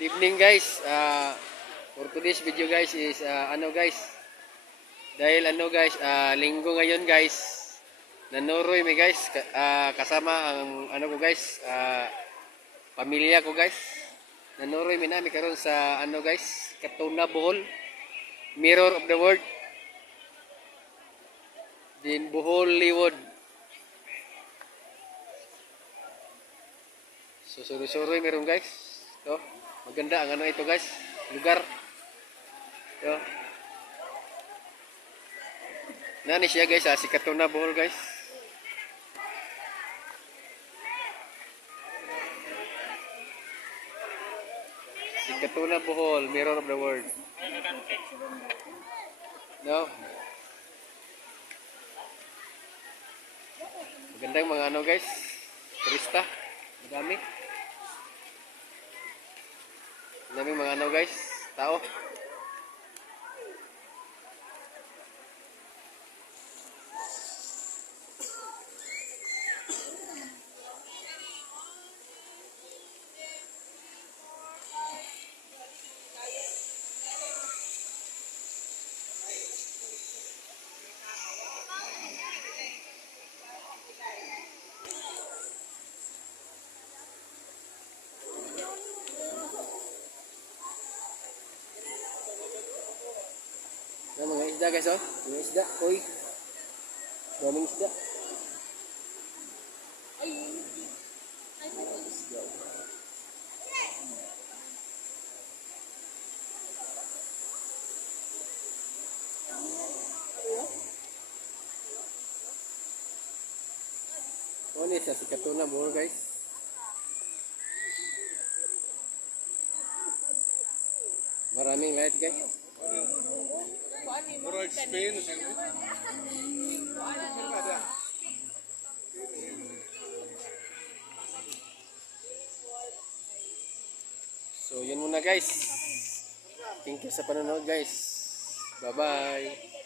Good evening guys. For today's video guys is guys. Dahil guys, linggo ngayon guys. Nanuroy mi guys kasama ang ko guys, pamilya ko guys. Nanuroy mi nami karon sa guys, Katuna Bohol, Mirror of the World. Din Bohol Liwod. So suri-suri meron guys. To, maganda ang ito guys, lugar. Yo. Nani siya guys, si Katuna Bohol guys. Si Katuna Bohol, Mirror of the World. No. Magandang mga guys, turista, madami. Madaming mga guys, tao. Mga isda guys, oh. Mga isda, oy. Daming isda. Oh, ini sa Katuna Bohol guys. Maraming light guys. So yun muna guys. Thank you sa panonood guys. Bye bye.